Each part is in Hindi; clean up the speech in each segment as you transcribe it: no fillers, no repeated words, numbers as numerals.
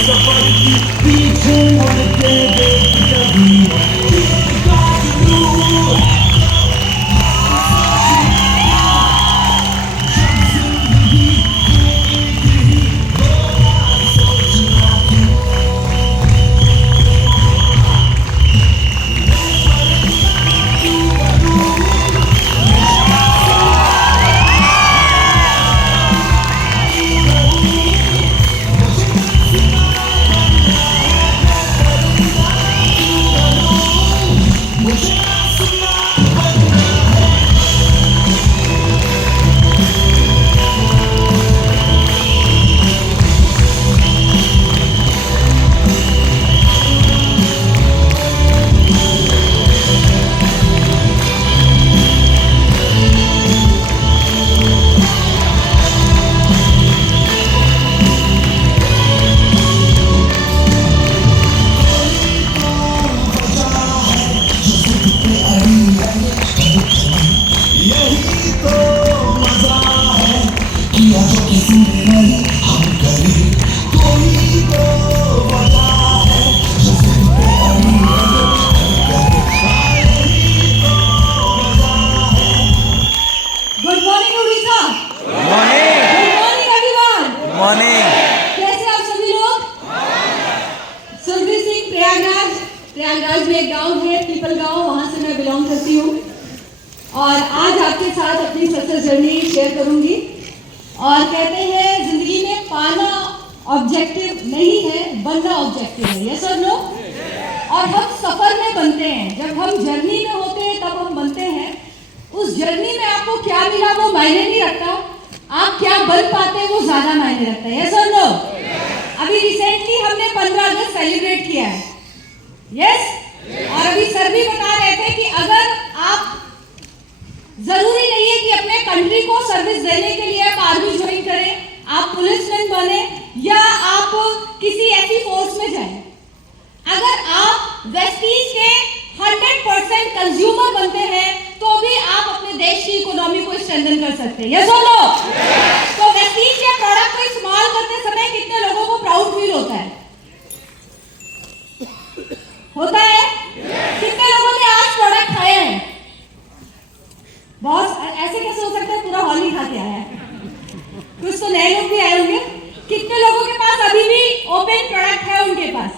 सफर की पीछे मुड़ के देख कभी प्रयागराज में एक गांव है पीपल गांव, वहां से मैं बिलोंग करती हूँ और आज आपके साथ अपनी सक्सेस जर्नी शेयर करूंगी। और कहते हैं जिंदगी में पाना ऑब्जेक्टिव नहीं है, बनना ऑब्जेक्टिव है। यस और नो? और हम सफर में बनते हैं, जब हम जर्नी में होते हैं तब हम बनते हैं। उस जर्नी में आपको क्या मिला वो मायने नहीं रखता, आप क्या बन पाते हैं वो ज्यादा मायने रखता है। यस और नो? अभी रिसेंटली हमने 15 अगस्त सेलिब्रेट किया है। यस? और अभी सर भी बता रहे थे कि अगर आप, जरूरी नहीं है कि अपने कंट्री को सर्विस देने के लिए आप आर्मी ज्वाइन करें, आप पुलिसमैन बने या आप किसी ऐसी फोर्स में जाएं। अगर आप वेस्टीज के 100% कंज्यूमर बनते हैं तो भी आप अपने देश की इकोनॉमी को स्ट्रेंथन कर सकते हैं। यस और नो? तो वेस्टीज के प्रोडक्ट को इस्तेमाल करते समय कितने लोगों को प्राउड फील होता है? होता है? कितने लोगों ने आज प्रोडक्ट खाए हैं? बॉस ऐसे कैसे हो सकता है, पूरा हॉल ही खा के आया है। कुछ तो नए लोग भी आए होंगे। कितने लोगों के पास अभी भी ओपन प्रोडक्ट है उनके पास?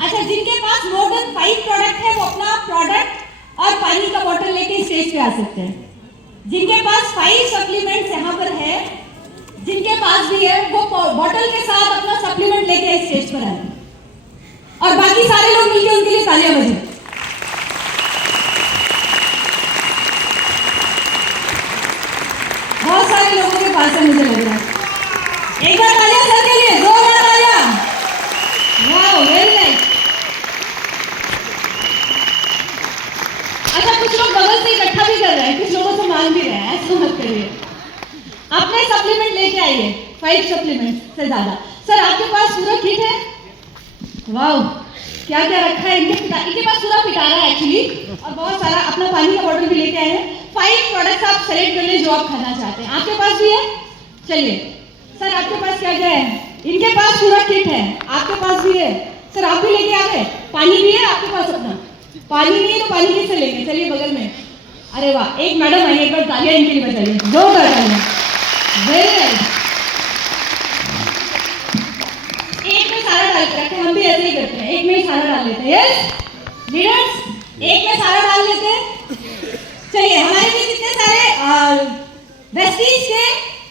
अच्छा, जिनके पास मोर देन 5 प्रोडक्ट है वो अपना प्रोडक्ट और पानी का बोतल लेके स्टेज पे आ सकते हैं। जिनके पास 5 सप्लीमेंट्स यहाँ पर है, जिनके पास भी है वो बोतल के साथ अपना सप्लीमेंट लेके स्टेज पर आए और बाकी सारे लोग मिलकर उनके लिए तालियां बजाएं। बहुत सारे लोगों के पास है मुझे लग रहा है। एक बार तालियां सर के लिए, 2 बार तालियां। Wow, very nice. अच्छा, कुछ लोग बगल से इकट्ठा भी कर रहे हैं, कुछ लोगों से मांग भी रहे हैं, ऐसा मत करिए। अपने सप्लीमेंट लेके आइए, 5 सप्लीमेंट से ज्यादा। सर आपके पास पूरा किट है? वाओ, क्या क्या रखा है इनके पास पूरा पिटारा है एक्चुअली, और बहुत सारा अपना पानी का बोतल भी लेके आए हैं। 5 प्रोडक्ट्स आप सेलेक्ट कर ले जो आप खाना चाहते हैं। आपके पास भी है? चलिए सर, आपके पास क्या क्या है? इनके पास पूरा किट है, आपके पास भी है। सर आप भी लेके आ गए? पानी भी है आपके पास? अपना पानी नहीं है तो पानी किससे लेंगे? चलिए बगल में। अरे वाह, एक मैडम आई, एक बार तालियां इनके लिए बजाइए, 2 तालियां। Very nice. एक में सारा डाल के रखते हैं, हम भी ऐसे ही करते हैं, एक में ही सारा डाल लेते हैं। यस लीडर्स, एक में सारा डाल लेते हैं। चलिए, हमारे भी कितने सारे वेस्टीज के,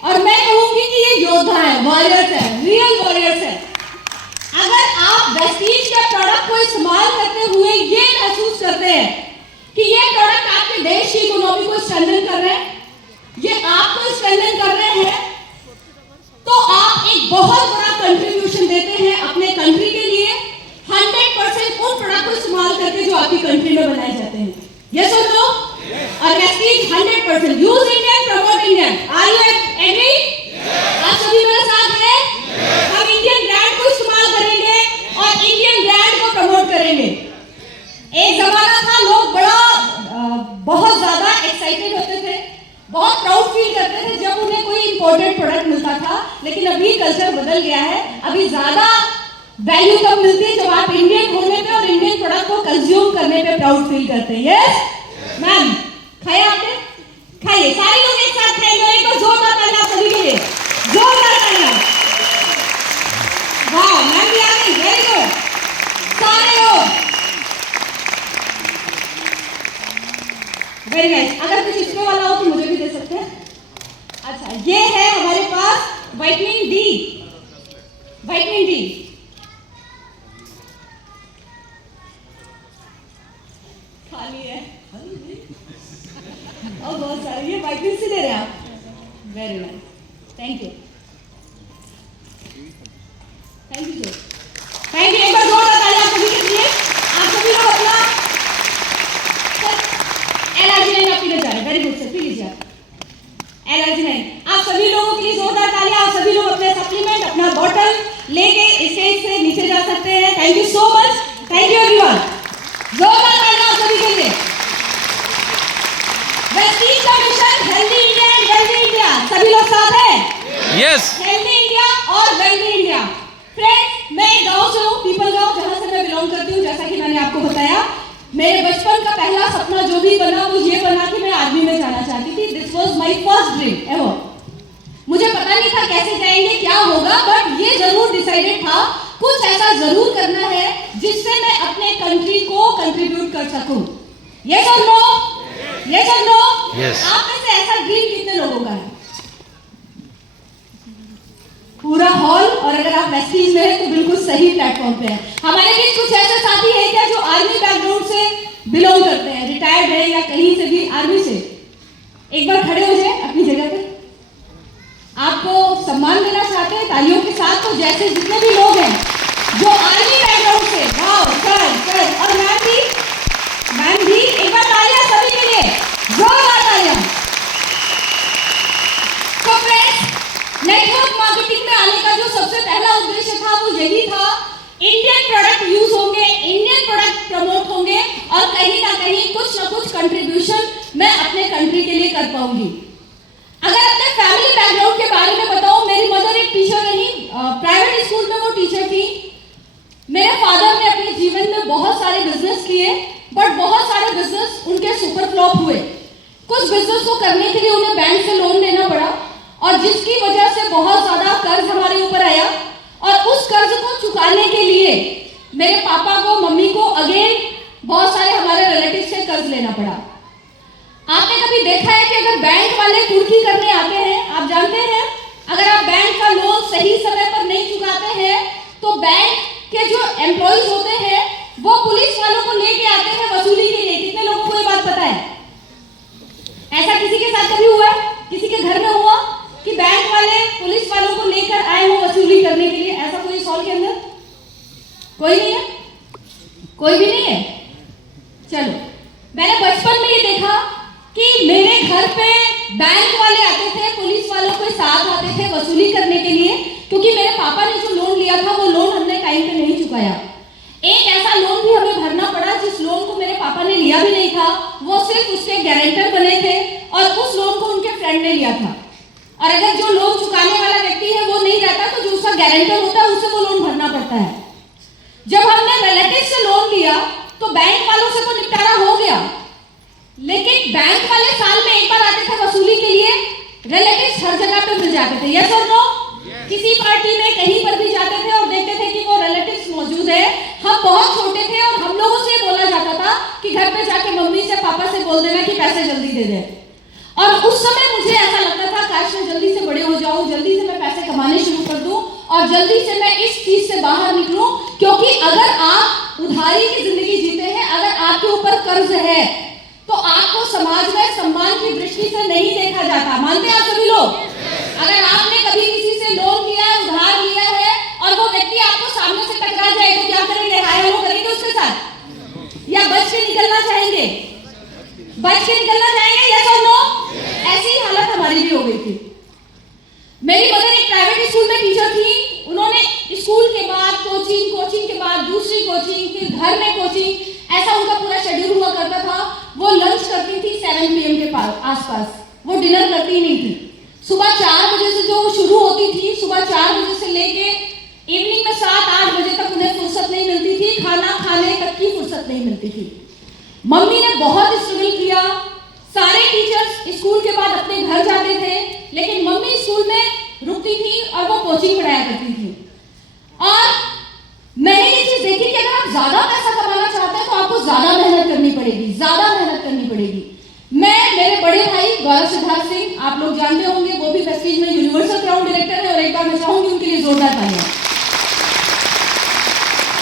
और मैं कहूंगी कि ये योद्धा है, वॉरियर्स है, रियल वॉरियर्स है। अगर आप वेस्टीज के प्रोडक्ट को इस्तेमाल करते हुए ये महसूस करते हैं कि ये प्रोडक्ट आपके देश की इकोनॉमी को स्ट्रेंथन कर रहे हैं, ये आपको स्ट्रेंथन कर रहे हैं, तो आप एक बहुत बड़ा कंट्रीब्यूशन देते हैं अपने कंट्री के लिए। 100% उन प्रोडक्ट को इस्तेमाल करके जो आपकी कंट्री में बनाए जाते हैं। यस और नो? और वेस्टीज 100% use Indian, promote Indian. Are you agree? आप सभी मेरे साथ हैं? हम इंडियन ब्रांड को इस्तेमाल करेंगे और इंडियन ब्रांड को प्रमोट करेंगे। एक जमाना था लोग बहुत ज्यादा एक्साइटेड होते थे, बहुत प्राउड फील करते थे जब उन्हें कोई इंपोर्टेड प्रोडक्ट मिलता था, लेकिन अभी कल्चर कल्चर बदल गया है। अभी ज्यादा वैल्यू तब मिलती है जब आप इंडियन होने पे और इंडियन प्रोडक्ट को कंज्यूम करने पे प्राउड फील करते हैं। यस मैम, खाया आपने? खाइए, सारे लोग एक साथ खाएंगे। एक बार जोरदार तालियां सभी के लिए, जोरदार तालियां। वाह मैम भी आ गई, वेरी गुड। सारे लोग वेरी नाइस। अगर कुछ इसमें वाला हो तो मुझे भी दे सकते हैं। अच्छा, ये है हमारे पास विटामिन डी। विटामिन डी खाली है और बहुत सारी। ये विटामिन सी दे रहे हैं आप, very nice, thank you, thank you sir, thank you. एक बार जोरदार तालियां आप सभी के लिए। आप सभी लोग अपना एलर्जी नहीं आप पीने जा रहे, वेरी गुड सर, पी लीजिए आप। एलर्जी नहीं, आप सभी लोगों के लिए जोरदार तालियां। आप सभी लोग अपने सप्लीमेंट, अपना बॉटल लेके स्टेज से नीचे जा सकते हैं। Thank you so much, thank you everyone. जोरदार तालियां आप सभी के लिए। वेस्टीज का mission healthy India and wealthy India, सभी लोग साथ हैं? यस। हेल्दी इंडिया और वेल्दी इंडिया। फ्रेंड्स, मैं एक गांव से हूँ, पीपल गांव, जहां से मैं बिलोंग करती हूँ। जैसा कि मैंने आपको बताया, मेरे बचपन का पहला सपना जो भी बना वो ये बना कि मैं आर्मी में जाना चाहती थी। This was my first dream ever. मुझे पता नहीं था कैसे जाएंगे, क्या होगा, बट ये जरूर डिसाइडेड था कुछ ऐसा जरूर करना है जिससे मैं अपने कंट्री को कंट्रीब्यूट कर सकूं। यस और नो? यस और नो? Yes. आप में से ऐसा ड्रीम कितने लोगों का है? पूरा हॉल। और अगर आप वेस्टीज में हैं तो बिल्कुल सही प्लेटफॉर्म पे हैं। हमारे बीच कुछ ऐसे साथी हैं क्या जो आर्मी बैकग्राउंड से बिलोंग करते हैं, रिटायर्ड है या कहीं से भी आर्मी से? एक बार खड़े हो जाए अपनी जगह पे। आपको सम्मान देना चाहते हैं तालियों के साथ। तो जैसे जितने भी लोग हैं जो आर्मी बैकग्राउंड से, वाओ सर, सर और मैम भी एक बार तालियां सभी के लिए, जोरदार तालियां। तो फ्रेंड्स, नेटवर्क मार्केटिंग में आने का जो सबसे पहला उद्देश्य था वो यही था, इंडियन प्रोडक्ट यूज होंगे, इंडियन प्रोडक्ट प्रमोट होंगे और कहीं ना कहीं कुछ ना कुछ कंट्रीब्यूशन मैं अपने कंट्री के लिए कर पाऊंगी। अगर अपने फैमिली बैकग्राउंड के बारे में बताऊं, मेरी मदर एक टीचर रही, प्राइवेट स्कूल में वो टीचर थी। मेरे फादर ने अपने जीवन में बहुत सारे बिजनेस किए, बट बहुत सारे बिजनेस उनके सुपर फ्लॉप हुए। कुछ बिजनेस को करने के लिए उन्हें बैंक से लोन लेना पड़ा और जिसकी वजह से बहुत ज्यादा कर्ज हमारे ऊपर आया और उस कर्ज को चुकाने के लिए मेरे पापा को, मम्मी को अगेन बहुत सारे हमारे रिलेटिव से कर्ज लेना पड़ा। आपने कभी देखा है कि अगर बैंक वाले कुर्की करने आते हैं, आप जानते हैं अगर आप बैंक का लोन सही समय पर नहीं चुकाते हैं तो बैंक के जो एम्प्लॉइज होते हैं वो पुलिस वालों को लेके आते हैं वसूली के लिए। कितने लोगों को ये बात पता है? ऐसा किसी के साथ कभी हुआ है? किसी के घर में हुआ कि बैंक वाले पुलिस वालों को लेकर आए हो वसूली करने के लिए? ऐसा कोई सॉल के अंदर कोई नहीं है? कोई भी नहीं है? चलो, मैंने बचपन में ये देखा कि मेरे घर पे बैंक वाले आते थे, पुलिस वालों के साथ आते थे वसूली करने के लिए, क्योंकि मेरे पापा ने जो लोन लिया था वो लोन हमने टाइम पे नहीं चुकाया। एक ऐसा लोन भी हमें भरना पड़ा जिस लोन को मेरे पापा ने लिया भी नहीं था, वो सिर्फ उसके गारंटर बने थे और उस लोन को उनके फ्रेंड ने लिया था। और अगर जो लोन चुकाने वाला व्यक्ति है वो नहीं रहता तो जो उसका गारंटर होता है उसे वो लोन भरना पड़ता है। जब हमने रिलेटिव से लोन लिया तो बैंक वालों से तो निपटारा हो गया, लेकिन बैंक वाले साल में एक बार आते थे वसूली के लिए। रिलेटिव्स हर जगह पे मिल जाते थे, यस और नो? किसी पार्टी में कहीं पर भी जाते थे और देखते थे कि वो रिलेटिव्स मौजूद है। हम बहुत छोटे थे और हम लोगों से बोला जाता था कि घर पे जाके मम्मी से, पापा से बोल देना कि पैसे जल्दी दे दे। और उस समय मुझे ऐसा लगता था काश मैं जल्दी से बड़े हो जाऊं, जल्दी से मैं पैसे कमाने शुरू कर दूं और जल्दी से मैं इस चीज से बाहर निकलूं। क्योंकि अगर आप उधारी की जिंदगी जीते हैं, अगर आपके ऊपर कर्ज है तो आपको समाज में सम्मान की दृष्टि से नहीं देखा जाता। मानते हैं आप सभी लोग? अगर आपने कभी किसी से लोन लिया है, उधार लिया है और वो व्यक्ति आपको सामने से टकरा जाए तो क्या करेंगे? हाय हेलो करेंगे उसके साथ या बच के निकलना चाहेंगे? बच के निकलना चाहेंगे, यस और नो? ऐसी हालत हमारी भी हो गई थी। मेरी मदर एक प्राइवेट स्कूल में टीचर थी। उन्होंने स्कूल के बाद कोचिंग, कोचिंग के बाद दूसरी कोचिंग, फिर घर में कोचिंग, ऐसा उनका पूरा शेड्यूल हुआ करता था। वो लंच करती थी 7 PM के आसपास, वो डिनर करती ही नहीं थी। सुबह 4 बजे से जो शुरू होती थी, सुबह 4 बजे से लेके इवनिंग में 7-8 बजे तक उन्हें फुर्सत नहीं मिलती थी, खाना खाने तक की फुर्सत नहीं मिलती थी। मम्मी ने बहुत स्ट्रगल किया। सारे टीचर्स स्कूल के बाद अपने घर जाते थे, लेकिन मम्मी स्कूल में रुकती थी और वो कोचिंग पढ़ाया करती थी। और मैंने ये चीज देखी कि अगर आप ज्यादा पैसा कमाना चाहते हैं तो आपको ज्यादा मेहनत करनी पड़ेगी, ज्यादा मेहनत करनी पड़ेगी। मैं, मेरे बड़े भाई गौरव सिद्धार्थ सिंह, आप लोग जानते होंगे, वो भी वेस्टीज में यूनिवर्सल क्राउन डायरेक्टर है, और एक बार मैं चाहूंगी उनके लिए जोरदार तालियां,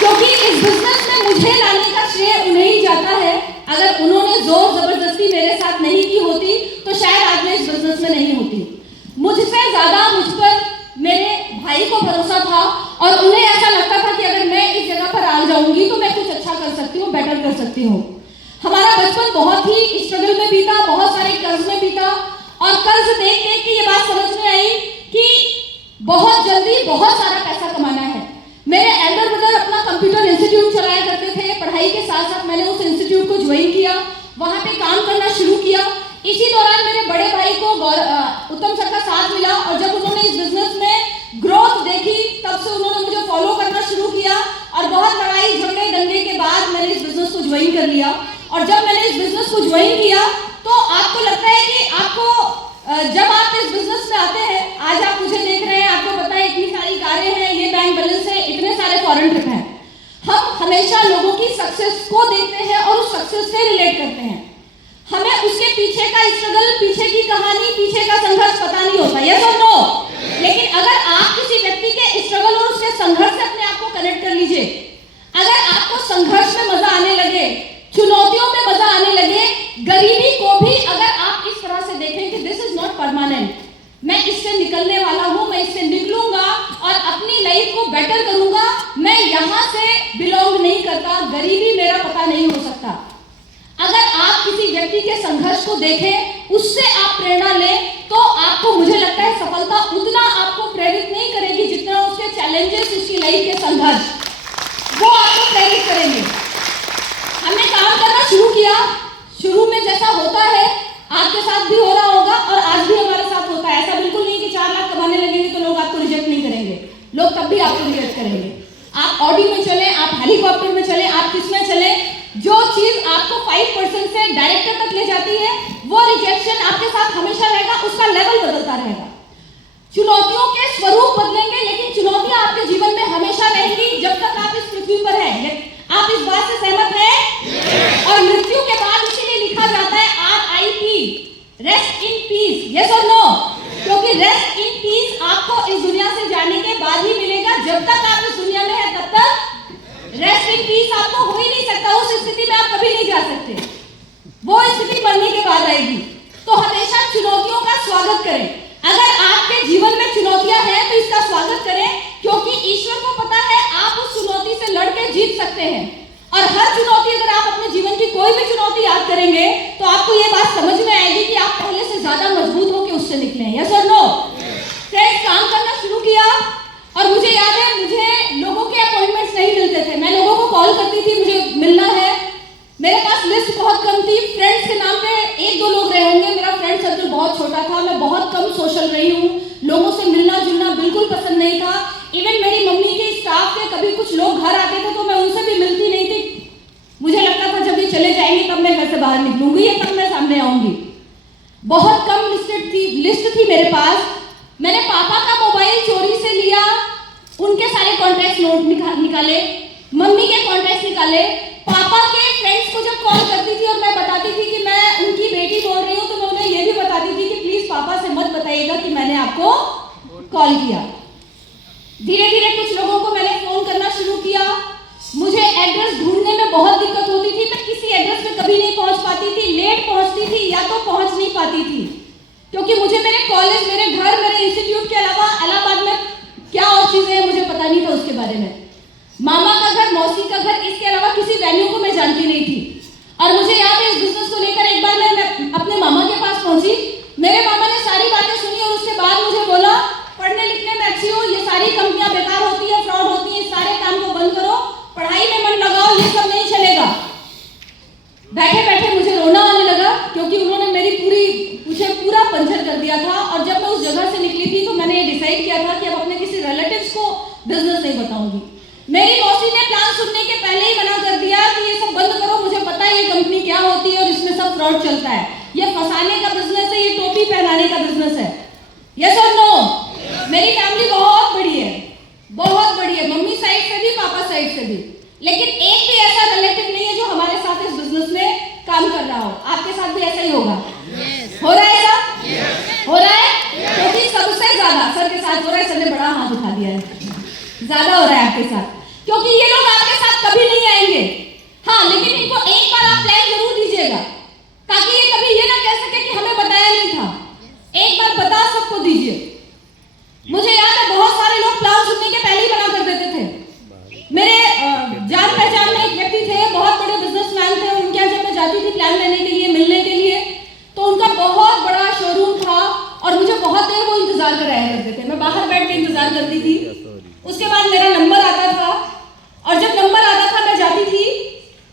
क्योंकि इस बिजनेस में मुझे लाने का श्रेय उन्हें ही जाता है। अगर उन्होंने जोर जबरदस्ती मेरे साथ नहीं की होती तो शायद आज मैं इस बिजनेस में नहीं होती। मुझसे ज्यादा मुझ पर मेरे भाई को भरोसा था, और उन्हें ऐसा लगता था कि अगर मैं इस जगह पर आ जाऊंगी तो मैं कुछ अच्छा कर सकती हूँ, बेटर कर सकती हूँ। हमारा बचपन बहुत ही स्ट्रगल में बीता, बहुत सारे कर्ज में बीता, और कर्ज देख देख के ये बात समझ में आई कि बहुत जल्दी बहुत सारा पैसा कमाना है। मेरे एल्डर ब्रदर अपना कंप्यूटर इंस्टीट्यूट चलाया करते थे, पढ़ाई के साथ साथ मैंने उस इंस्टीट्यूट को ज्वाइन किया, वहां पे काम करना शुरू किया। इसी दौरान मेरे बड़े भाई को उत्तम सर का साथ मिला, और जब उन्होंने इस बिजनेस में ग्रोथ देखी तब से उन्होंने मुझे फॉलो करना शुरू किया, और बहुत लड़ाई झगड़े दंगे के बाद मैंने इस बिजनेस को ज्वाइन कर लिया। और जब मैंने इस बिजनेस को ज्वाइन किया तो आपको लगता है कि आपको जब आप इस बिजनेस में आते हैं, आज आप मुझे देख रहे हैं, आपको पता है इतनी सारी कारें हैं, ये बैंक बैलेंस है, इतने सारे फॉरेन ट्रिप हैं। हम हमेशा लोगों की सक्सेस को देखते हैं और उस सक्सेस से रिलेट करते हैं। हमें उसके पीछे का स्ट्रगल, पीछे की कहानी, पीछे का संघर्ष पता नहीं होता, यस और नो? लेकिन अगर आप किसी व्यक्ति के स्ट्रगल और उसके संघर्ष से अपने आप को कनेक्ट कर लीजिए, अगर आपको संघर्ष में मजा आने लगे, चुनौतियों में मजा आने लगे, गरीबी को भी अगर आप इस तरह से देखें कि दिस इज नॉट परमानेंट, मैं इससे निकलने वाला हूं, मैं इससे निकलूंगा और अपनी लाइफ को बेटर करूंगा, मैं यहां से बिलोंग नहीं करता, गरीबी मेरा पता नहीं हो सकता। अगर आप किसी व्यक्ति के संघर्ष को देखें, उससे आप प्रेरणा लें, तो आपको, मुझे लगता है, सफलता उतना आपको प्रेरित नहीं करेगी जितना उसके चैलेंजेस, उसकी लाइफ के संघर्ष, वो आपको प्रेरित करेंगे। हमने काम करना शुरू किया, शुरू में जैसा होता है आपके साथ भी हो रहा होगा, और आज भी हमारे साथ होता है। ऐसा बिल्कुल नहीं कि 4 लाख कमाने लगेंगे तो लोग आपको रिजेक्ट नहीं करेंगे, लोग तब भी आपको रिजेक्ट करेंगे। आप ऑडी में चले, आप हेलीकॉप्टर में चले, आप किस में चले, जो चीज आपको 5% से डायरेक्टर तक ले जाती है, वो रिजेक्शन आपके साथ हमेशा रहेगा, उसका लेवल बदलता रहेगा। चुनौतियों के स्वरूप बदलेंगे, लेकिन चुनौतियां आपके जीवन में हमेशा रहेंगी जब तक आप इस पृथ्वी पर हैं। आप इस बात से सहमत हैं? और मृत्यु के बाद इसीलिए लिखा जाता है RIP, rest in peace, yes और नो? क्योंकि रेस्ट इन पीस आपको इस दुनिया से जाने के बाद ही मिलेगा। जब तक आप इस दुनिया में हैं तब तक रेस्ट इन पीस आपको हो ही नहीं सकता, उस स्थिति में आप कभी नहीं जा सकते, वो स्थिति मरने के बाद आएगी। तो हमेशा चुनौतियों का स्वागत करें। अगर आपके जीवन में चुनौतियां हैं तो इसका स्वागत करें, क्योंकि ईश्वर को पता है आप उस चुनौती से लड़के जीत सकते हैं। और हर चुनौती, अगर आप अपने जीवन की कोई भी चुनौती याद करेंगे तो आपको ये बात समझ में आएगी कि आप पहले से ज्यादा मजबूत होकर उससे निकले हैं, यस और नो? फ्रेंड्स, काम करना शुरू किया, और मुझे याद है, मुझे लोगों के अपॉइंटमेंट्स नहीं मिलते थे। मैं लोगों को कॉल करती थी, मुझे मिलना है, मेरे पास लिस्ट बहुत कम थी। फ्रेंड्स के नाम पे 1-2 लोग रहे होंगे, मेरा फ्रेंड सर्कल बहुत छोटा था, मैं बहुत कम सोशल रही हूँ, लोगों से मिलना जुलना बिल्कुल पसंद नहीं था। इवन मेरी मम्मी के स्टाफ के कभी कुछ लोग घर आते थे तो मैं उनसे भी मिलती नहीं थी। मुझे लगता था जब ये चले जाएंगे तब मैं घर से बाहर निकलूंगी या तब मैं सामने आऊंगी। बहुत कम लिस्ट थी मेरे पास। मैंने पापा का मोबाइल चोरी से लिया, उनके सारे कॉन्टैक्ट नोट निकाले, मम्मी के कॉन्टैक्ट निकाले, पापा के फ्रेंड्स को जब कॉल करती थी और मैं बताती थी कि मैं उनकी बेटी बोल रही हूँ, तो मैं उन्हें ये भी बताती थी कि प्लीज पापा से मत बताइएगा कि मैंने आपको कॉल किया। धीरे धीरे कुछ लोगों को मैंने फोन करना शुरू किया। मुझे एड्रेस ढूंढने में बहुत दिक्कत होती थी, मैं किसी एड्रेस पे कभी नहीं पहुंच पाती थी, लेट पहुंचती थी या तो पहुंच नहीं पाती थी, क्योंकि मुझे मेरे कॉलेज, मेरे घर, मेरे इंस्टीट्यूट के अलावा इलाहाबाद में क्या और चीजें हैं मुझे पता नहीं था उसके बारे में। मामा का घर, मौसी का घर, इसके अलावा किसी वेन्यू को मैं जानती नहीं थी। और मुझे याद है इस बिजनेस को लेकर एक बार मैं अपने मामा के पास पहुंची, मेरे मामा ने सारी बातें सुनी और उसके बाद मुझे बोला, पढ़ने लिखने में अच्छी हो, ये सारी कंपनियां बेकार होती है, फ्रॉड होती है, इस सारे काम को बंद करो, पढ़ाई में मन लगाओ, ये सब नहीं चलेगा। बैठे बैठे मुझे रोना आने लगा, क्योंकि उन्होंने मुझे पूरा पंचर कर दिया था। और जब मैं उस जगह बिजनेस नहीं बताऊंगी। मेरी मौसी ने प्लान सुनने के पहले ही मना कर दिया कि ये सब बंद करो, मुझे पता है ये कंपनी क्या होती है और इसमें सब फ्रॉड चलता है, ये फंसाने का बिजनेस है, ये टोपी पहनाने का बिजनेस है। यस और नो? मेरी फैमिली बहुत बड़ी है, बहुत बड़ी है, मम्मी साइड से भी पापा साइड से भी, लेकिन एक भी ऐसा रिलेटिव नहीं है जो हमारे साथ इस बिजनेस में काम कर रहा हो। आपके साथ भी ऐसा ही होगा? हो रहा है ऐसा? हो रहा है? क्योंकि सबसे ज्यादा सर के साथ हो रहा है, सर ने बड़ा हाथ उठा दिया है, ज्यादा हो रहा है आपके साथ, क्योंकि ये लोग आपके साथ कभी नहीं आएंगे। हाँ, लेकिन इनको एक बार आप प्लान जरूर दीजिएगा, ताकि ये कभी ये ना कह सके कि हमें बताया नहीं था। एक बार बता सबको दीजिए। मुझे याद है बहुत सारे लोग प्लान सुनने के पहले ही मना कर देते थे। मेरे जान पहचान में एक व्यक्ति थे, बहुत बड़े बिजनेसमैन थे, उनके यहाँ जब मैं जाती थी प्लान लेने के लिए, मिलने के लिए, तो उनका बहुत बड़ा शोरूम था और मुझे बहुत देर वो इंतजार कराया करते थे। मैं बाहर बैठ के इंतजार करती थी, उसके बाद मेरा नंबर आता था और जब नंबर आता था मैं जाती थी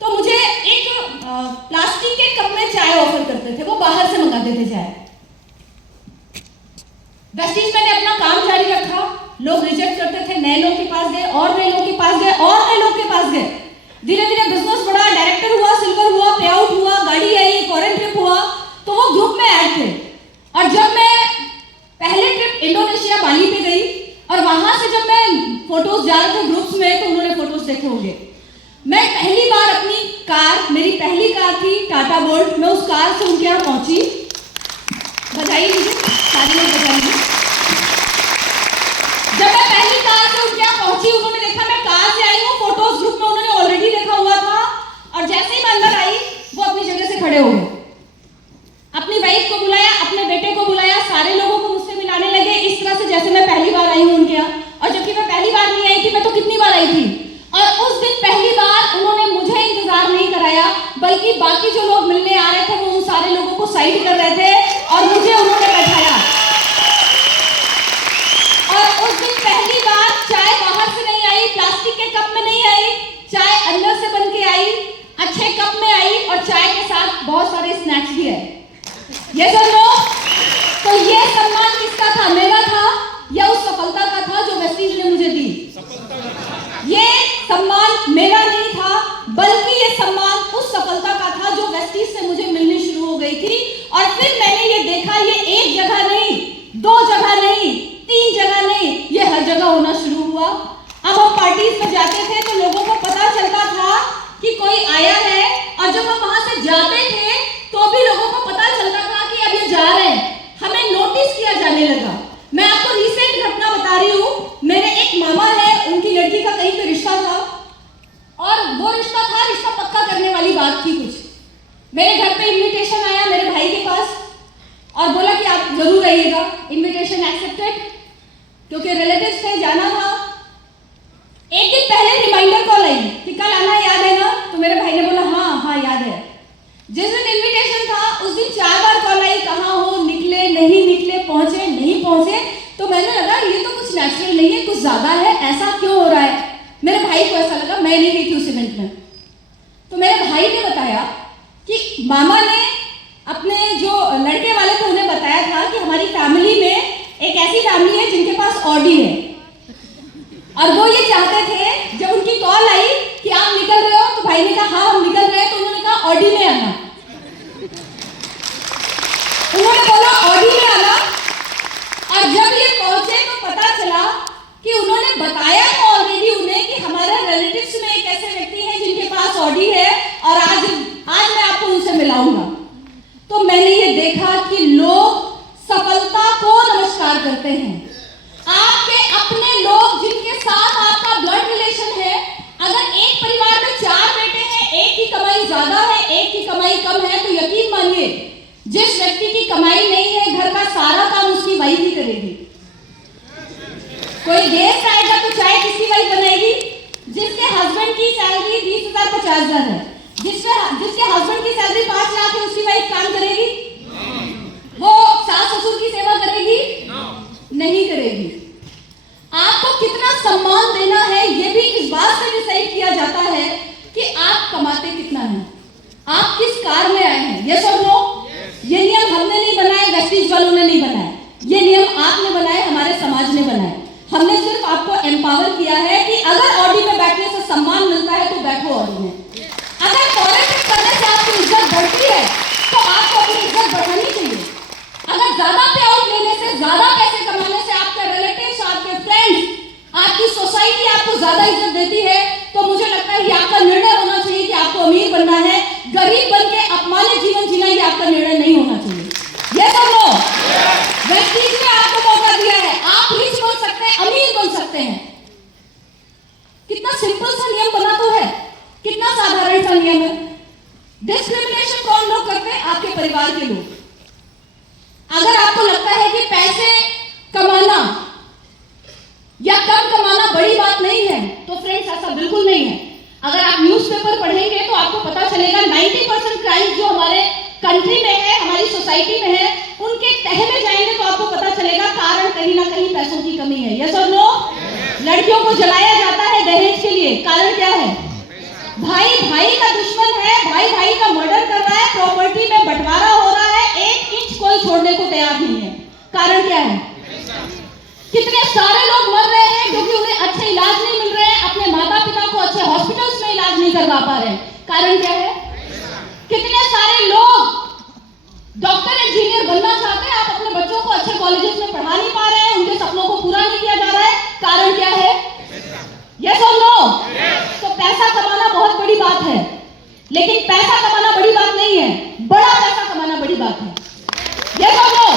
तो मुझे एक प्लास्टिक के कप में चाय ऑफर करते थे, वो बाहर से मंगाते थे चाय। वेस्टीज मैंने अपना काम जारी रखा, लोग रिजेक्ट करते थे, नए लोग के पास गए और नए लोग के पास गए और नए लोग के पास गए, धीरे धीरे बिजनेस बढ़ा, डायरेक्टर हुआ, सिल्वर हुआ, पे आउट हुआ, गाड़ी आई, फॉरेन ट्रिप हुआ, तो वो ग्रुप में ऐड थे। और जब मैं पहले ट्रिप इंडोनेशिया बाली पे गई और वहां से जब मैं फोटोज जा रहे थे ग्रुप्स में, तो उन्होंने फोटोज देखे होंगे। मैं पहली बार अपनी कार, मेरी पहली कार थी टाटा बोल्ट, मैं उस कार से उनके यहाँ पहुंची, बधाई मुझे, सारी लोग बधाई। जब मैं पहली कार से उनके यहाँ पहुंची, उन्होंने देखा मैं कार से आई हूँ, फोटोज ग्रुप में उन्होंने ऑलरेडी देखा हुआ था, और जैसे ही मैं अंदर आई वो अपनी जगह से खड़े हो गए, अपनी वाइफ को बुलाया, अपने बेटे को बुलाया, सारे लोगों को मुझसे मिलाने लगे, इस तरह से जैसे मैं पहली बार आई हूँ उनके यहाँ। और जबकि मैं पहली बार नहीं आई थी, मैं तो कितनी बार आई थी। और उस दिन पहली बार उन्होंने मुझे इंतजार नहीं कराया, बल्कि बाकी जो लोग मिलने आ रहे थे वो उन सारे लोगों को साइड कर रहे थे और मुझे उन्होंने बैठाया। और उस दिन पहली बार चाय बाहर से नहीं आई, प्लास्टिक के कप में नहीं आई, चाय अंदर से बन के आई, अच्छे कप में आई और चाय के साथ बहुत सारे स्नैक्स भी आए। यस और नो? तो ये सम्मान किसका था? मेरा था या उस सफलता का था जो वेस्टीज ने मुझे दी? ये सम्मान मेरा नहीं था, बल्कि ये सम्मान उस सफलता का था जो वेस्टीज से मुझे मिलनी शुरू हो गई थी। और फिर मैंने ये देखा, ये एक जगह नहीं, दो जगह नहीं, तीन जगह नहीं, ये हर जगह होना शुरू हुआ। अब हम पार्टीज में जाते थे तो लोगों को पता चलता था कि कोई आया है, और जब हम वहां से जाते थे तो भी लोगों को पता चलता था कि अब ये जा रहे हैं, हमें नोटिस किया जाने लगा। मैं आपको रिसेंट घटना बता रही हूँ, मेरे एक मामा है, उनकी लड़की का कहीं पे रिश्ता था और वो रिश्ता पक्का करने वाली बात थी कुछ। मेरे घर पे इनविटेशन आया मेरे भाई के पास और बोला कि आप जरूर आइएगा। इनविटेशन एक्सेप्टेड, क्योंकि रिलेटिव्स थे, जाना था। एक दिन पहले रिमाइंडर कॉल आई कि कल आना, याद है ना? तो मेरे भाई ने बोला हाँ हाँ याद है। जिस दिन इनविटेशन था उस दिन 4 बार कॉल आई, कहाँ हो, निकले नहीं निकले, पहुंचे नहीं पहुंचे। तो मैंने लगा ये तो कुछ नेचुरल नहीं है, कुछ ज्यादा है, ऐसा क्यों हो रहा है? मेरे भाई को ऐसा लगा, मैं नहीं गई थी उस इवेंट में। तो मेरे भाई ने बताया कि मामा ने अपने जो लड़के वाले थे उन्हें बताया था कि हमारी फैमिली में एक ऐसी फैमिली है जिनके पास ऑडी है, और वो ये चाहते थे, जब उनकी कॉल आई कि आप निकल रहे हो, तो भाई ने कहा हाँ हम निकल रहे हैं, तो उन्होंने कहा ऑडी में आना। उन्होंने बोला ऑडी में आना, और जब ये पहुंचे तो पता चला कि उन्होंने बताया था ऑलरेडी उन्हें कि हमारे रिलेटिव्स में एक ऐसे व्यक्ति हैं जिनके पास ऑडी है और आज मैं आपको उनसे मिलाऊंगा। तो मैंने ये देखा कि लोग सफलता को नमस्कार करते हैं। आपके अपने लोग जिनके साथ आपका ब्लड रिलेशन है, अगर एक परिवार में 4 बेटे हैं, एक की कमाई ज्यादा है, एक की कमाई कम है, तो यकीन मानिए जिस व्यक्ति की कमाई नहीं है, घर का सारा काम उसकी वाइफ ही करेगी। कोई गेस्ट आएगा तो चाय किसकी वाइफ बनाएगी? जिसके हस्बैंड की सैलरी 20,000 50,000 है, जिसके हस्बैंड की सैलरी 5 लाख है, उसकी वाइफ काम करेगी? वो सास ससुर की सेवा करेगी? नहीं करेगी। आपको कितना सम्मान देना है ये भी इस बात से डिसाइड किया जाता है कि आप कमाते कितना है, आप किस कार में आए हैं। यस और नो? ये नियम हमने नहीं बनाए, वेस्टीज वालों ने नहीं बनाए, ये नियम आपने बनाए, हमारे समाज ने बनाए। हमने सिर्फ आपको एम्पावर किया है कि अगर ऑडी में बैठने से सम्मान मिलता है तो बैठो ऑडी में। अगर फॉरेन ट्रिप करने से आपकी इज्जत बढ़ती है तो आपको अपनी इज्जत बढ़ानी चाहिए। अगर ज्यादा पे आउट लेने से, ज्यादा पैसे कमाने से आपके रिलेटिव्स, आपके फ्रेंड्स, आपकी सोसाइटी आपको ज्यादा इज्जत देती है तो मुझे लगता है ये आपका निर्णय होना चाहिए कि आपको अमीर बनना है। गरीब बन के अपमानित जीवन जीना ये आपका निर्णय नहीं होना चाहिए। ये सब लोग वेस्टीज ने आपको मौका दिया है, आप रिच बन सकते हैं, अमीर बन सकते हैं। कितना सिंपल सा नियम बना तो है, कितना साधारण सा नियम है। डिस्क्रिमिनेशन कौन लोग करते हैं? आपके परिवार के लोग। अगर आपको लगता है कि पैसे कमाना या कम कमाना बड़ी बात नहीं है तो फ्रेंड्स ऐसा बिल्कुल नहीं है। अगर आप न्यूज़पेपर पढ़ेंगे तो आपको पता चलेगा 90% क्राइम जो हमारे कंट्री में है, हमारी सोसाइटी में है, उनके तह में जाएंगे तो आपको पता चलेगा कारण कहीं ना कहीं पैसों की कमी है। यस और नो? लड़कियों को जलाया जाता है दहेज के लिए, कारण क्या है? भाई भाई का दुश्मन है, भाई भाई का मर्डर कर रहा है, प्रॉपर्टी में बंटवारा हो रहा है, 1 इंच कोई छोड़ने को तैयार नहीं है। कारण क्या है? कितने सारे लोग मर रहे हैं क्योंकि उन्हें अच्छे इलाज नहीं मिल रहे हैं, अपने माता पिता को अच्छे हॉस्पिटल्स में इलाज नहीं करवा पा रहे हैं। कारण क्या है? कितने सारे लोग डॉक्टर इंजीनियर बनना चाहते हैं, आप अपने बच्चों को अच्छे कॉलेजेस में पढ़ा नहीं पा रहे हैं, उनके सपनों को पूरा नहीं किया जा रहा है। कारण क्या है? यस और नो? तो पैसा कमाना बहुत बड़ी बात है, लेकिन पैसा कमाना बड़ी बात नहीं है, बड़ा पैसा कमाना बड़ी बात है। यस और नो?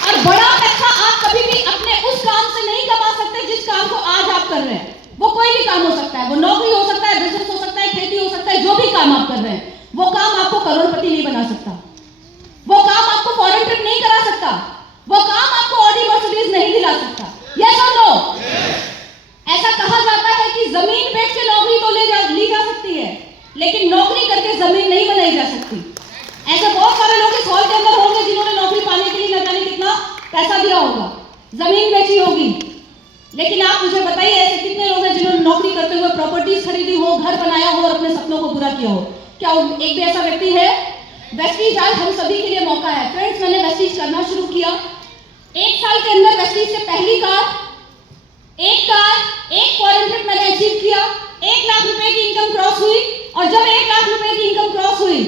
और बड़ा पैसा आप कभी भी अपने उस काम से नहीं कमा सकते जिस काम को आज आप कर रहे हैं। वो कोई भी काम हो सकता है, वो नौकरी हो सकता है, बिजनेस हो सकता है, खेती हो सकता है, जो भी काम आप कर रहे हैं, वो काम आपको करोड़पति नहीं बना सकता, वो काम आपको फॉरेन ट्रिप नहीं करा सकता, वो काम आपको ऑडी मर्सिडीज नहीं दिला सकता। यस और नो? ऐसा कहा जाता है कि जमीन बेच के नौकरी तो ली जा सकती है, लेकिन नौकरी करके जमीन नहीं बनाई जा सकती। ऐसे बहुत सारे लोग इस हॉल के अंदर होंगे जिन्होंने नौकरी पाने के लिए न जाने कितना पैसा दिया होगा, जमीन बेची होगी, लेकिन आप मुझे बताइए ऐसे कितने लोग हैं जिन्होंने नौकरी करते हुए प्रॉपर्टीज खरीदी हो, घर बनाया हो और अपने सपनों को पूरा किया हो? क्या एक भी ऐसा व्यक्ति है? वेस्टीज आज हम सभी के लिए मौका है। फ्रेंड्स, मैंने वेस्टीज करना शुरू किया, 1 साल के अंदर वेस्टीज से पहली एक फॉरेन ट्रिप मैंने अचीव किया, 1 लाख रुपए की इनकम क्रॉस हुई। और जब 1 लाख रुपए की इनकम क्रॉस हुई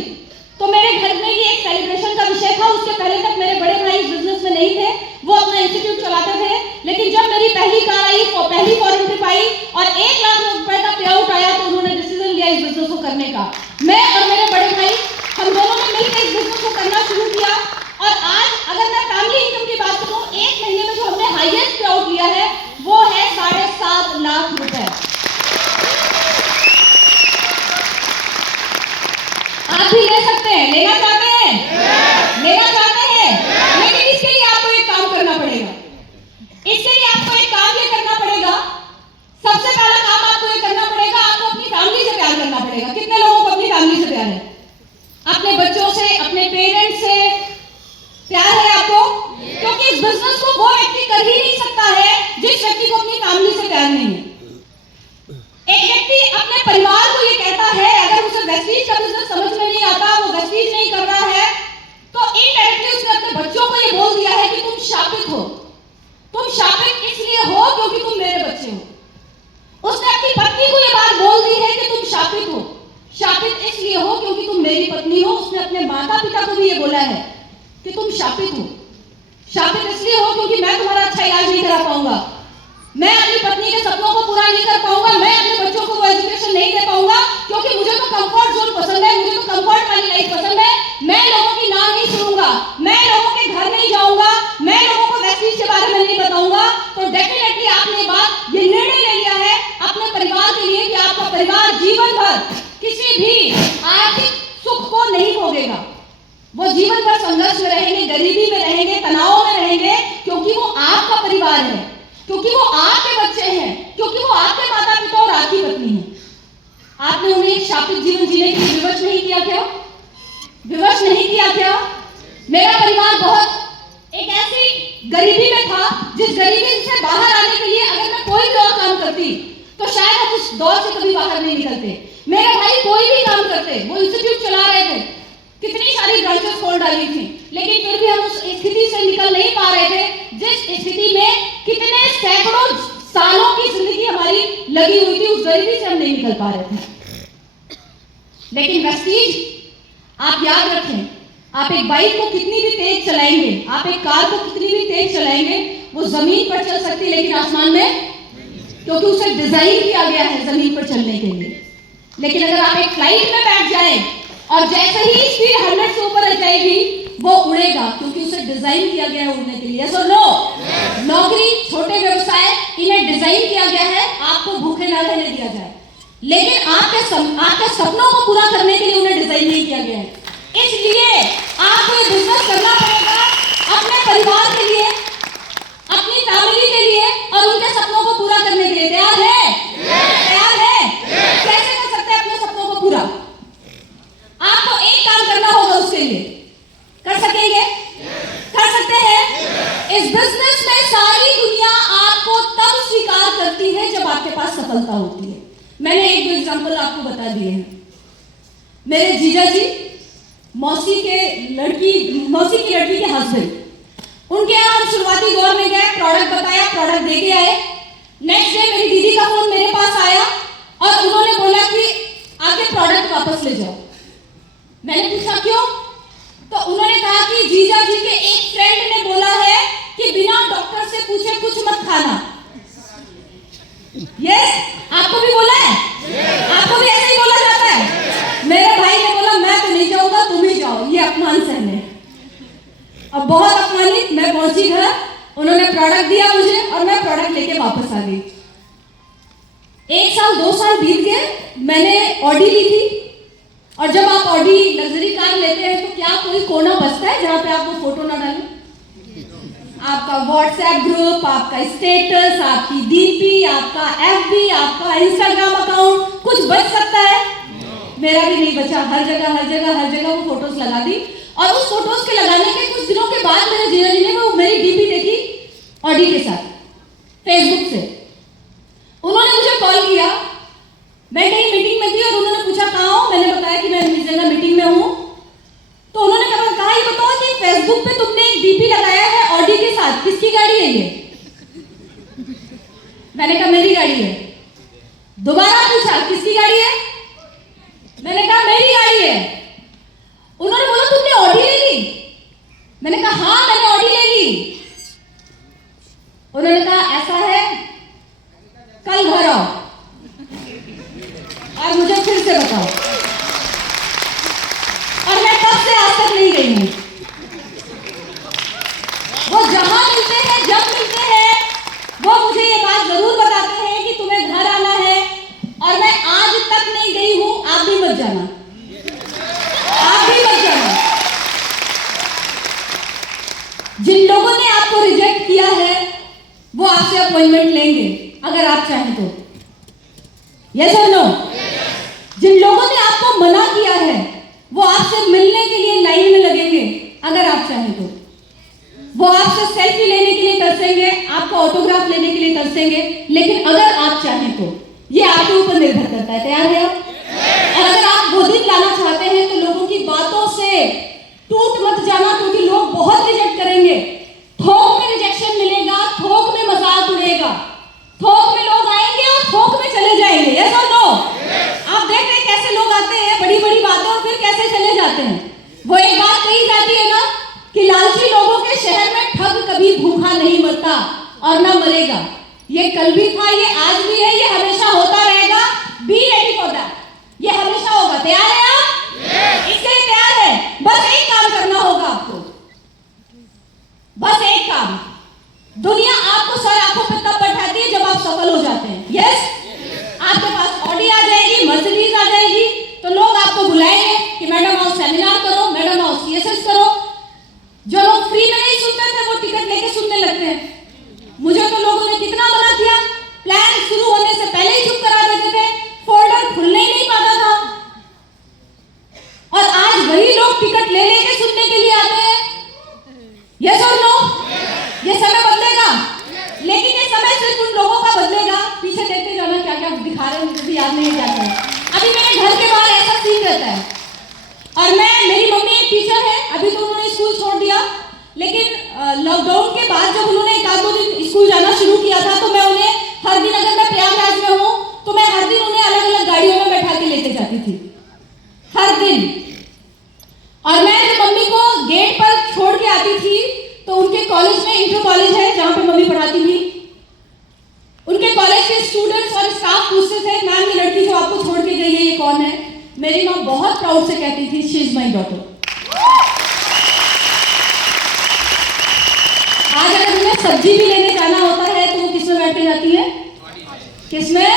तो मेरे घर में ये एक सेलिब्रेशन का विषय था। उसके पहले तक मेरे बड़े भाई इस बिजनेस में नहीं थे, वो अपना इंस्टीट्यूट चलाते थे, लेकिन जब मेरी पहली कार आई, पहली फॉरेन ट्रिप आई और 1 लाख रुपए का पे आउट आया तो उन्होंने डिसीजन लिया इस बिजनेस को करने का। मैं और मेरे बड़े भाई, हम दोनों ने मिलकर इस बिजनेस को करना शुरू किया और आज अगर मैं फैमिली इनकम की बात करूं, 1 महीने में जो हमने हाईएस्ट पे आउट लिया है वो है 7.5 लाख रुपए। आप भी ले सकते हैं, लेना चाहते हैं? लेना चाहते हैं? लेकिन इसके लिए आपको एक काम करना पड़ेगा। इसके लिए आपको एक काम ये करना पड़ेगा, सबसे पहला काम आपको ये करना पड़ेगा, आपको अपनी फैमिली से प्यार करना पड़ेगा। कितने लोगों को अपनी फैमिली से प्यार है? अपने बच्चों से, अपने पेरेंट्स से प्यार है आपको? क्योंकि इस बिजनेस को वो व्यक्ति कर ही नहीं सकता है जिस व्यक्ति को अपनी फैमिली से प्यार नहीं है। एक व्यक्ति अपने परिवार को ये कहता है, अगर उसे वेस्टीज का बिजनेस समझ में नहीं आता, वो वेस्टीज नहीं कर रहा है, तो इनडायरेक्टली उसने अपने बच्चों को ये बोल दिया है कि तुम शापित हो। तुम शापित इसलिए हो क्योंकि तुम मेरे बच्चे हो। उसने अपनी पत्नी को ये बात बोल दी है कि तुम शापित हो, शापित इसलिए हो क्योंकि तुम मेरी पत्नी हो। उसने अपने माता पिता को भी ये बोला है कि तुम शापित हो, शापित इसलिए हो क्योंकि मैं तुम्हारा अच्छा इलाज नहीं करा पाऊंगा, मैं अपनी पत्नी के सपनों को पूरा नहीं कर पाऊंगा, मैं अपने बच्चों को वो एजुकेशन नहीं दे पाऊंगा, क्योंकि मुझे तो कंफर्ट जोन पसंद है, मुझे तो कंफर्ट वाली लाइफ पसंद है। मैं लोगों की ना नहीं सुनूंगा, मैं लोगों के घर नहीं जाऊंगा, मैं लोगों को वेस्टीज के बारे में नहीं बताऊंगा। तो डेफिनेटली आपने ये निर्णय ले लिया है अपने परिवार के लिए कि आपका परिवार जीवन भर किसी भी आर्थिक सुख को नहीं भोगेगा। वो जीवन भर संघर्ष में रहेंगे, गरीबी में रहेंगे, तनाव में रहेंगे, क्योंकि वो आपका परिवार है, क्योंकि वो आपके बच्चे हैं, क्योंकि वो आपके माता पिता और आपकी पत्नी है। आपने उन्हें एक शापित जीवन जीने के लिए विवश नहीं किया क्या? विवश नहीं किया क्या? मेरा परिवार बहुत एक ऐसी गरीबी में था जिस गरीबी से बाहर आने के लिए अगर मैं कोई भी और काम करती तो शायद हम उस दौर से कभी बाहर नहीं निकलते। मेरे भाई कोई भी काम करते, वो इंस्टीट्यूट चला रहे थे, कितनी सारी ब्रांचेस खोल डाली थी, लेकिन फिर भी हम उस स्थिति से निकल नहीं पा रहे थे जिस स्थिति में कितने सैकड़ों सालों की जिंदगी हमारी लगी हुई थी, उस गरीबी से हम नहीं निकल पा रहे थे। लेकिन वेस्टीज, आप याद रखें, आप एक बाइक को कितनी भी तेज चलाएंगे, आप एक कार को कितनी भी तेज चलाएंगे, वो जमीन पर चल सकती है लेकिन आसमान में, क्योंकि उसे डिजाइन किया गया है जमीन पर चलने के लिए। लेकिन अगर आप एक फ्लाइट में बैठ जाएं और जैसे ही स्पीड 100 से ऊपर आ जाएगी, वो उड़ेगा, क्योंकि उसे डिजाइन किया गया है उड़ने के लिए। यस और नो? नौकरी, छोटे व्यवसाय, इन्हें डिजाइन किया गया है आपको भूखे ना रहने दिया जाए, लेकिन आपके सपनों को पूरा करने के लिए उन्हें डिजाइन नहीं किया गया है। इसलिए आपको ये बिजनेस करना पड़ेगा अपने परिवार के लिए, अपनी फैमिली के लिए और उनके सपनों को पूरा करने के लिए। तैयार है? तैयार है? कैसे कर सकते हैं अपने सपनों को पूरा? आपको एक काम करना होगा उसके लिए। कर सकेंगे? कर सकते हैं? इस बिजनेस में सारी दुनिया आपको तब स्वीकार करती है जब आपके पास सफलता होती है। मैंने एक दो एग्जांपल आपको बता दिए हैं। मेरे जीजा जी, मौसी की लड़की के हस्बैंड, उनके यहाँ हम शुरुआती दौर में गए, प्रोडक्ट बताया, प्रोडक्ट दे के आए। नेक्स्ट डे मेरी दीदी का फोन मेरे पास आया और उन्होंने बोला कि आके प्रोडक्ट वापस ले जाओ। मैंने पूछा क्यों? तो उन्होंने कहा कि जीजा जी के एक फ्रेंड ने बोला है कि बिना डॉक्टर से पूछे कुछ मत खाना। यस, आपको भी बोला है? आपको भी ऐसे ही बोला जाता है? मेरे भाई ने बोला मैं तो नहीं जाऊंगा, तुम ही जाओ, ये अपमान सहने। अब बहुत अपमानित मैं पहुंची घर, उन्होंने प्रोडक्ट दिया मुझे और मैं प्रोडक्ट लेके वापस आ गई। 1 साल 2 साल बीत गए, मैंने ऑडी ली थी, और जब आप ऑडी लग्जरी कार लेते हैं तो क्या कोई कोना बचता है जहां पे आप वो फोटो ना डालें? आपका व्हाट्सएप ग्रुप, आपका स्टेटस, आपकी डीपी, आपका एफबी, आपका इंस्टाग्राम अकाउंट, कुछ बच सकता है? मेरा भी नहीं बचा। हर जगह वो फोटोज लगा दी, और उस फोटोज के लगाने के कुछ दिनों के बाद मेरे जीजा जी ने वो मेरी डीपी देखी ऑडी के साथ फेसबुक से। उन्होंने मुझे कॉल किया, मैं कहीं मीटिंग में थी और उन्होंने पूछा कहाँ हो? मैंने बताया कि मैं इस जगह मीटिंग में हूँ। तो उन्होंने कहा ये बताओ कि फेसबुक पे तुमने एक डीपी लगाया है ऑडी के साथ, किसकी गाड़ी है ये? मैंने कहा मेरी गाड़ी है। दोबारा पूछा किसकी गाड़ी है? मैंने कहा मेरी गाड़ी है। उन्होंने बोला तुमने ऑडी ले ली? मैंने कहा हाँ मैंने ऑडी ले ली। उन्होंने कहा ऐसा है, कल घर आओ और मुझे फिर से बताओ। और मैं तब से आज तक नहीं गई हूं। वो जहां मिलते हैं, जब मिलते हैं, वो मुझे ये बात जरूर बताते हैं कि तुम्हें घर आना है, और मैं आज तक नहीं गई हूं। आप भी मत जाना, आप भी मत जाना। जिन लोगों ने आपको रिजेक्ट किया है वो आपसे अपॉइंटमेंट लेंगे अगर आप चाहें तो। यस और नो? जिन लोगों ने आपको मना किया है वो आपसे मिलने के लिए लाइन में लगेंगे अगर आप चाहें तो। वो आपसे सेल्फी लेने के लिए तरसेंगे, आपका ऑटोग्राफ लेने के लिए तरसेंगे, लेकिन अगर आप चाहें तो। ये आपके ऊपर निर्भर करता है। तैयार है आप? और अगर आप वो दिन लाना चाहते हैं तो लोगों की बातों से टूट मत जाना, क्योंकि लोग बहुत रिजेक्ट करेंगे। थोक में रिजेक्शन मिलेगा, थोक में मजाक उड़ेगा, थोक में लोग आएंगे और थोक में चले जाएंगे। यस और नो? आप देख रहे हैं कैसे लोग आते हैं, बड़ी बड़ी बातें, और फिर कैसे चले जाते हैं। वो एक बात कही जाती है ना कि लालची लोगों के शहर में ठग कभी भूखा नहीं मरता और ना मरेगा। ये कल भी था, ये आज भी है, ये हमेशा होता रहेगा। Be ready for that. ये हमेशा होगा। तैयार है आप? इसके लिए तैयार है? बस एक काम करना होगा आपको, बस एक काम। दुनिया आपको सर आंखों पे तब बैठाती है जब आप सफल हो जाते हैं। यस? आपके पास ऑडी आ जाएगी, मर्सिडीज आ जाएगी, तो लोग आपको बुलाएंगे कि मैडम आओ सेमिनार करो, मैडम आओ सीएसएस करो। जो लोग फ्री में नहीं सुनते थे वो टिकट लेके सुनने लगते हैं। मुझे तो लोगों ने कितना मना किया, प्लान शुरू होने से पहले ही चुप करा देते थे, फोल्डर खुलने ही नहीं पाता था। और आज वही लोग टिकट ले लेके सुनने के लिए आते हैं। यस और नो? ये समय बदलेगा, लेकिन ये समय सिर्फ उन लोगों का बदलेगा। पीछे देखते जाना क्या क्या दिखा रहे हैं, मुझे भी याद नहीं जाता है। अभी मेरे घर के बाहर ऐसा सीन रहता है, और मेरी मम्मी जाती थी हर दिन। और मैं जब मम्मी को गेट पर छोड़ के आती थी तो उनके कॉलेज में, इंटर कॉलेज है जहां पे मम्मी पढ़ाती थी, उनके कॉलेज के स्टूडेंट्स और स्टाफ पूछते थे, मैम ये लड़की जो आपको छोड़ के गई है ये कौन है? मेरी माँ बहुत प्राउड से कहती थी, शी इज माई डॉटर। आज अगर उन्हें सब्जी भी लेने जाना होता है तो वो किसमें बैठ के जाती है? किसमें?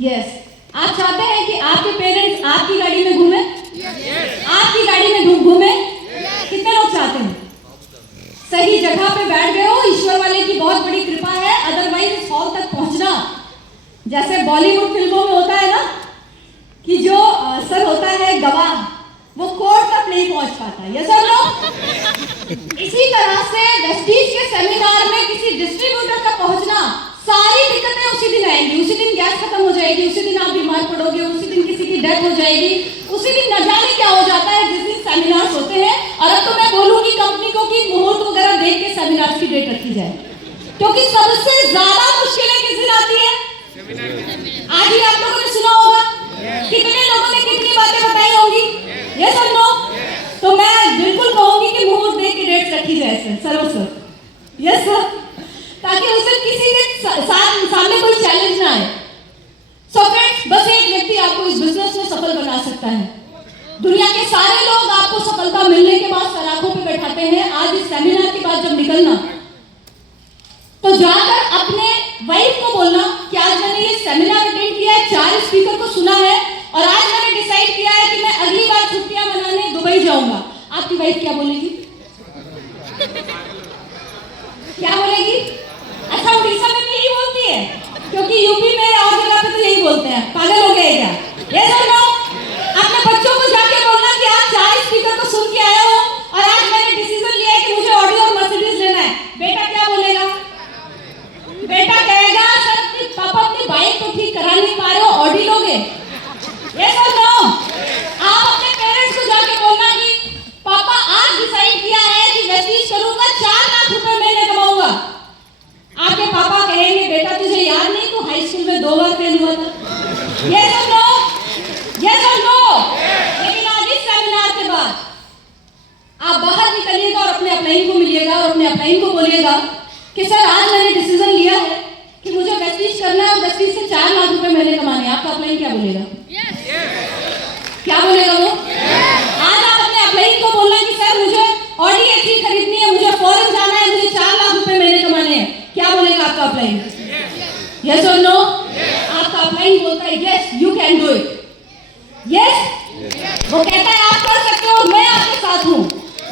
यस। आप चाहते हैं कि आपके पेरेंट्स आपकी गाड़ी में घूमे? आपकी गाड़ी में घूमे? कितने लोग चाहते हैं? सही जगह पे बैठ गए हो, ईश्वर वाले की बहुत बड़ी कृपा है। अदरवाइज इस हॉल तक पहुंचना, जैसे बॉलीवुड फिल्मों में होता है ना कि जो सर होता है गवाह, वो कोर्ट तक नहीं पहुंच पाता। ये सब लोग इसी तरह से वेस्टीज के सेमिनार में किसी डिस्ट्रीब्यूटर का पहुंचना, सारी दिक्कतें उसी दिन आएंगी। उसी दिन गैस खत्म हो जाएगी, उसी दिन आप बीमार पड़ोगे, उसी दिन किसी की डेथ हो जाएगी, उसी दिन न जाने क्या हो जाता है जिस दिन सेमिनार्स होते हैं। और अब तो मैं बोलूंगी कंपनी को कि मुहूर्त वगैरह देख के सेमिनार्स की डेट रखी जाए, क्योंकि सबसे ज्यादा मुश्किलें किस दिन आती है? आज ही आप लोगों ने सुना होगा, कितने लोगों ने कितनी बातें बताई होंगी, ये सब लोग। तो मैं बिल्कुल कहूंगी कि मुहूर्त देख के डेट रखी जाए सर, यस सर, ताकि उस दिन किसी के सामने कोई चैलेंज ना आए। सो फ्रेंड्स, बस एक व्यक्ति आपको इस बिजनेस में सफल बना सकता है। दुनिया के सारे लोग आपको सफलता मिलने के बाद सराखों पे बैठाते हैं। आज इस सेमिनार के बाद जब निकलना, तो जाकर अपने वाइफ को बोलना कि आज मैंने ये सेमिनार अटेंड किया है, 4 स्पीकर को सुना है, और आज मैंने डिसाइड किया है कि मैं अगली बार छुट्टियां मनाने दुबई जाऊंगा। आपकी वाइफ क्या बोलेगी? क्या बोलेगी? अच्छा, उड़ीसा में भी यही बोलती है, क्योंकि यूपी में और जगह पे तो यही बोलते हैं। पागल हो गए क्या? ये सब लोग अपने बच्चों को जाके बोलना कि आज 4 स्पीकर को सुन के आया हो और आज मैंने डिसीजन लिया है कि मुझे ऑडी और मर्सिडीज लेना है। बेटा क्या बोलेगा? बेटा कहेगा, सर पापा अपनी बाइक तो ठीक करा नहीं पा रहे हो, ऑडी लोगे? ये सब लोग आप अपने पेरेंट्स को जाके बोलना कि पापा आज डिसाइड किया है कि वेस्टीज करूंगा, 4 लाख रुपए महीने कमाऊंगा। आपके पापा कहेंगे, बेटा तुझे याद नहीं तू हाई स्कूल में 2 बार फेल हुआ था? ये सब लोग, ये सब लोग। लेकिन आज इस सेमिनार के बाद आप बाहर निकलिएगा और अपने अपलाइन को मिलिएगा और अपने अपलाइन को बोलिएगा कि सर आज मैंने डिसीजन लिया है कि मुझे वेस्टीज करना है और वेस्टीज से 4 लाख रुपए महीने कमाने। आपका अपलाइन क्या बोलेगा? क्या बोलेगा वो? आज आप अपने अपलाइन को बोलना कि सर मुझे ऑडी A3 खरीदनी है, मुझे फॉरेन जाना है, मुझे 4 लाख रुपए महीने कमाने हैं। क्या बोलेगा आपका अपलाइन? यस और नो? आपका अपलाइन बोलता है yes, you can do it. Yes, वो कहता है आप कर सकते हो, मैं आपके साथ हूँ।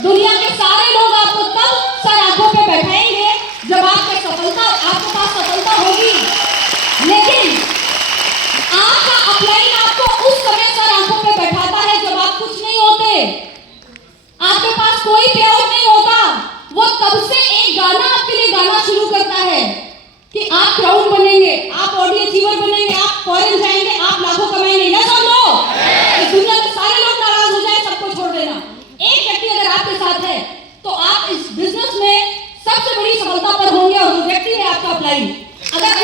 दुनिया के सारे लोग आपको तब सर आंखों पे बैठाएंगे जब आपके पास सफलता होगी। लेकिन आपका अपलाइन आपको उस समय सर आंखों पे बैठाता है जब आप कुछ नहीं होते, आपके पास कोई पे आउट नहीं होता। वो तब से एक गाना आपके लिए गाना शुरू करता है कि आप क्राउन बनेंगे, आप ऑडी अचीवर बनेंगे, आप फॉरेन जाएंगे, आप लाखों कमाएंगे। या सब लोग, इस दुनिया में सारे लोग नाराज हो जाए, सबको छोड़ देना। एक व्यक्ति अगर आपके साथ है तो आप इस बिजनेस में सबसे बड़ी सफलता पर होंगे, और वो व्यक्ति है आपका अपलाइन। अगर